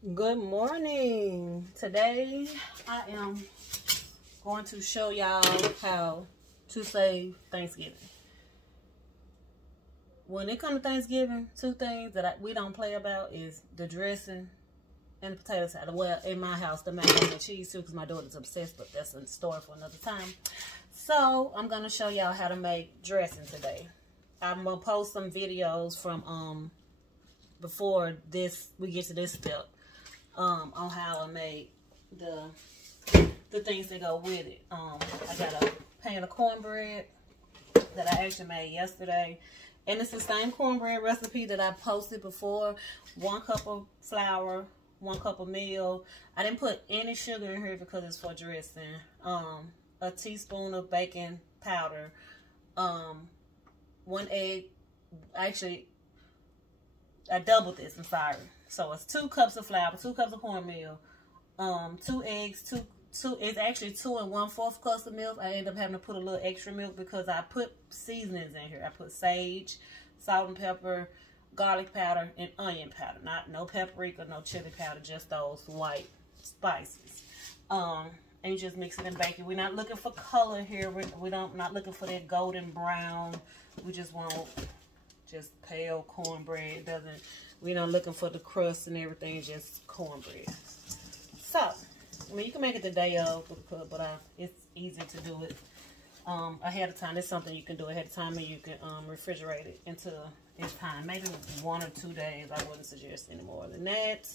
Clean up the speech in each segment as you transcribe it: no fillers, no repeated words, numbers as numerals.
Good morning. Today I am going to show y'all how to save Thanksgiving. When it comes to Thanksgiving, two things that we don't play about is the dressing and the potato salad. Well, in my house, the macaroni and cheese too, because my daughter's obsessed, but that's a story for another time. So I'm going to show y'all how to make dressing today. I'm going to post some videos from before we get to this step. On how I made the things that go with it. I got a pan of cornbread that I actually made yesterday, and it's the same cornbread recipe that I posted before. 1 cup of flour, 1 cup of meal. I didn't put any sugar in here because it's for dressing. A teaspoon of baking powder, 1 egg. Actually, I doubled this, I'm sorry. So it's 2 cups of flour, 2 cups of cornmeal, 2 eggs, it's actually 2 1/4 cups of milk. I end up having to put a little extra milk because I put seasonings in here. I put sage, salt and pepper, garlic powder, and onion powder. No paprika, no chili powder, just those white spices. And you just mix it and bake it. We're not looking for color here. Not looking for that golden brown. We just want just pale cornbread. We're not looking for the crust and everything, just cornbread. So, I mean, you can make it the day of, but it's easy to do it ahead of time. It's something you can do ahead of time, and you can refrigerate it into its time. Maybe 1 or 2 days. I wouldn't suggest any more than that.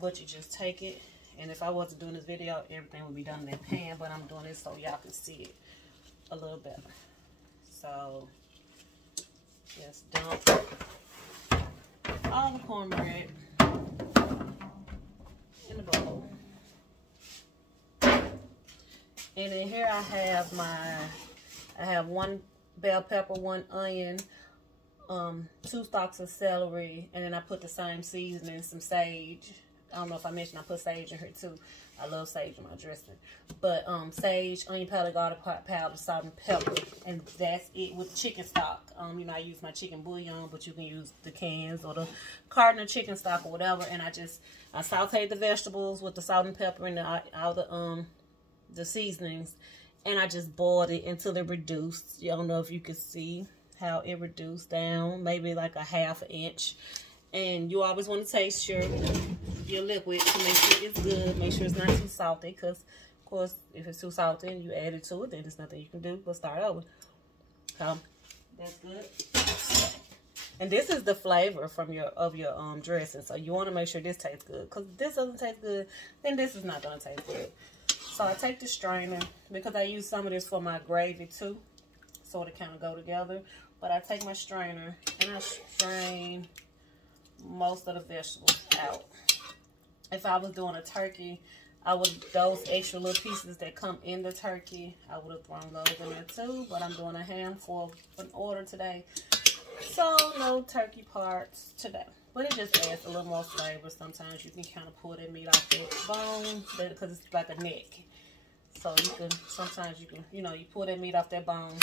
But you just take it, and if I wasn't doing this video, everything would be done in that pan, but I'm doing this so y'all can see it a little better. So, just dump all the cornbread in the bowl. And then here I have 1 bell pepper, 1 onion, 2 stalks of celery, and then I put the same seasoning, some sage. I don't know if I mentioned I put sage in here too. I love sage in my dressing. But sage, onion powder, garlic powder, salt and pepper. And that's it with chicken stock. You know, I use my chicken bouillon, but you can use the cans or the carton of chicken stock or whatever. And I sauteed the vegetables with the salt and pepper and all the seasonings. And I just boiled it until it reduced. You don't know if you can see how it reduced down. Maybe like a 1/2 inch. And you always want to taste your liquid to make sure it's good. Make sure it's not too salty, because of course if it's too salty and you add it to it, then there's nothing you can do but start over. So that's good. And this is the flavor from your dressing. So you want to make sure this tastes good, because if this doesn't taste good, then this is not going to taste good. So I take the strainer, because I use some of this for my gravy too, so it kind of go together. But I take my strainer and I strain most of the vegetables out. If I was doing a turkey, those extra little pieces that come in the turkey, I would have thrown those in there too. But I'm doing a handful of an order today, so no turkey parts today. But it just adds a little more flavor. Sometimes you can kind of pull that meat off that bone, because it's like a neck. So sometimes you can, you pull that meat off that bone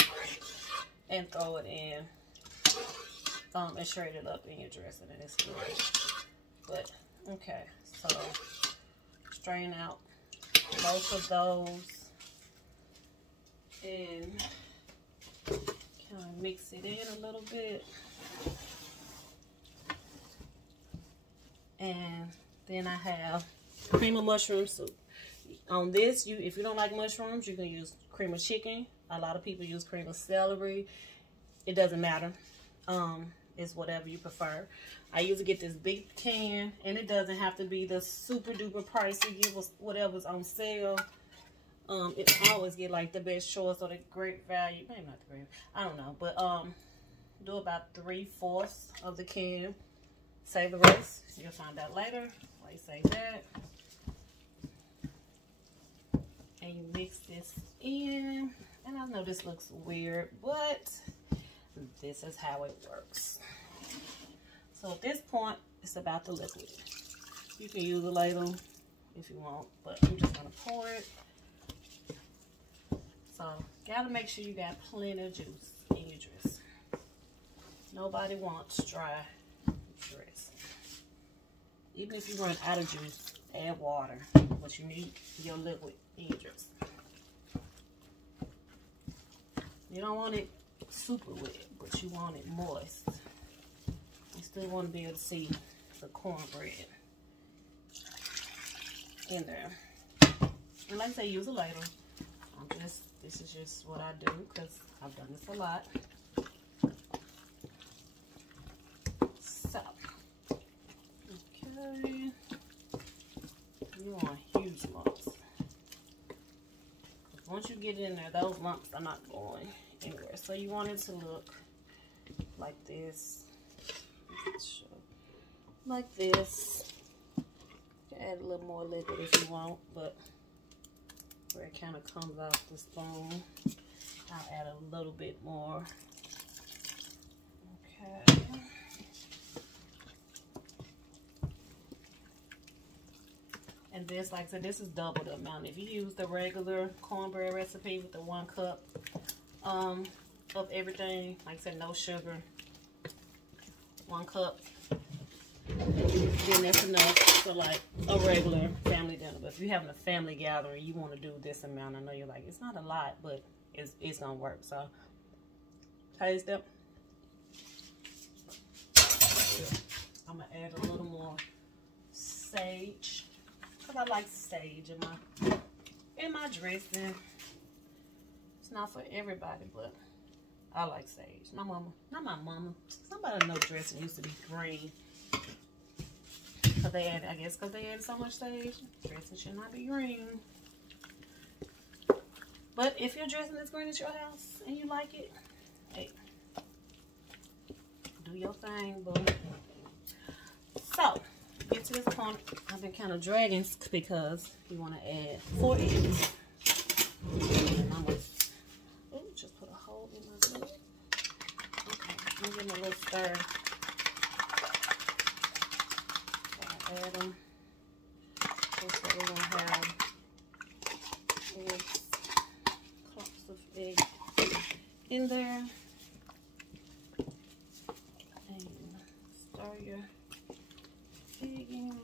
and throw it in. And shred it up in your dressing, and it's good. But okay, so strain out most of those and kind of mix it in a little bit. And then I have cream of mushroom soup. On this, if you don't like mushrooms, you can use cream of chicken. A lot of people use cream of celery. It doesn't matter. It's whatever you prefer. I usually get this big can, and it doesn't have to be the super duper pricey. Give us whatever's on sale. It always get like the best choice or the great value. Maybe not the great, I don't know, but do about 3/4 of the can. Save the rest. You'll find out later why you save that. And you mix this in. And I know this looks weird, but this is how it works. So at this point, it's about the liquid. You can use a ladle if you want, but I'm just gonna pour it. So gotta make sure you got plenty of juice in your dress. Nobody wants dry dress. Even if you run out of juice, add water. But you need your liquid in your dress. You don't want it super wet, but you want it moist. You still want to be able to see the cornbread in there. And like I say, use a ladle. This is just what I do because I've done this a lot. So, okay. You want huge lumps. Once you get in there, those lumps are not going anywhere. So you want it to look like this. Like this. You can add a little more liquid if you want, but where it kind of comes out the spoon, I'll add a little bit more. Okay. And this, like I said, this is double the amount. If you use the regular cornbread recipe with the 1 cup of everything, like I said, no sugar, 1 cup, then that's enough for like a regular family dinner. But if you're having a family gathering, you want to do this amount. I know you're like, it's not a lot, but it's gonna work. So taste it. I'm gonna add a little more sage because I like sage in my dressing. It's not for everybody, but I like sage. My mama, not my mama, somebody know dressing used to be green. Cause they add, I guess, because they add so much sage, dressing should not be green. But if your dressing is green at your house and you like it, hey, do your thing, boo. So, get to this point. I've been kind of dragging because we want to add 4 eggs. And I'm gonna, ooh, just put a hole in my lid. Okay, I'm giving a little stir. Add them just so we're going to have eggs, clumps of egg in there. And stir your egg in.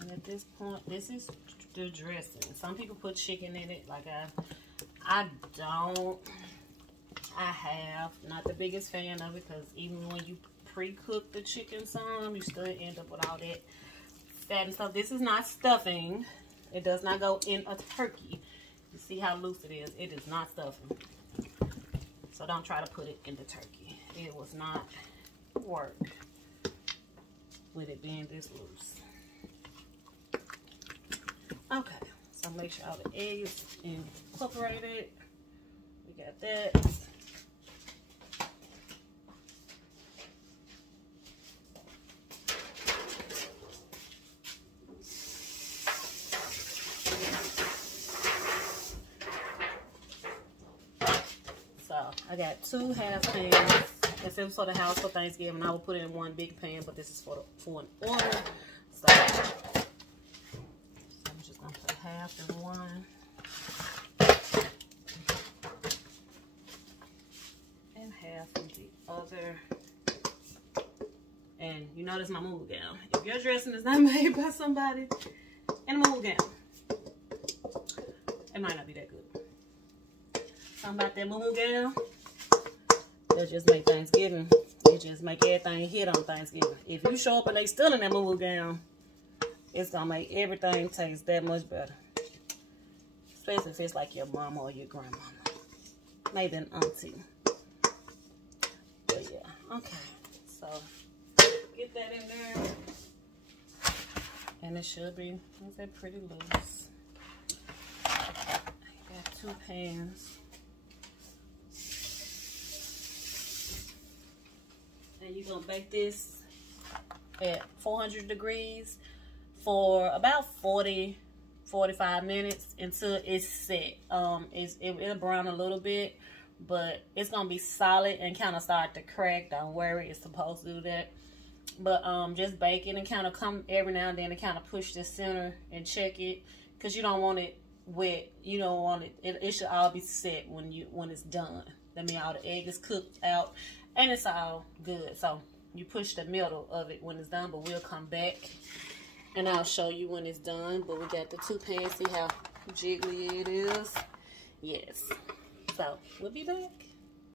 And at this point, this is the dressing. Some people put chicken in it, like I don't. I have. Not the biggest fan of it because even when you pre-cook the chicken some, you still end up with all that fat and stuff. This is not stuffing. It does not go in a turkey. You see how loose it is. It is not stuffing. So don't try to put it in the turkey. It was not work with it being this loose. Okay, so make sure all the eggs incorporated. We got that. I got 2 half pans. If it was for the house for Thanksgiving, I would put it in 1 big pan, but this is for an order. So I'm just gonna put half in one and half in the other. And you notice my move gown. If your dressing is not made by somebody in a move gown, it might not be that good. Something about that move gown. They'll just make Thanksgiving. They just make everything hit on Thanksgiving. If you show up and they still in that moo gown, it's gonna make everything taste that much better. Especially if it's like your mama or your grandmama. Maybe an auntie. But yeah, okay. So get that in there. And it should be, is that pretty loose? I got 2 pans. And you're gonna bake this at 400 degrees for about 40-45 minutes until it's set. It'll brown a little bit, but it's gonna be solid and kind of start to crack. Don't worry, it's supposed to do that. But just bake it and kind of come every now and then and kind of push the center and check it, because you don't want it wet. You don't want it. It should all be set when it's done. That means all the egg is cooked out and it's all good. So you push the middle of it when it's done, but we'll come back and I'll show you when it's done. But we got the 2 pans. See how jiggly it is? Yes. So we'll be back.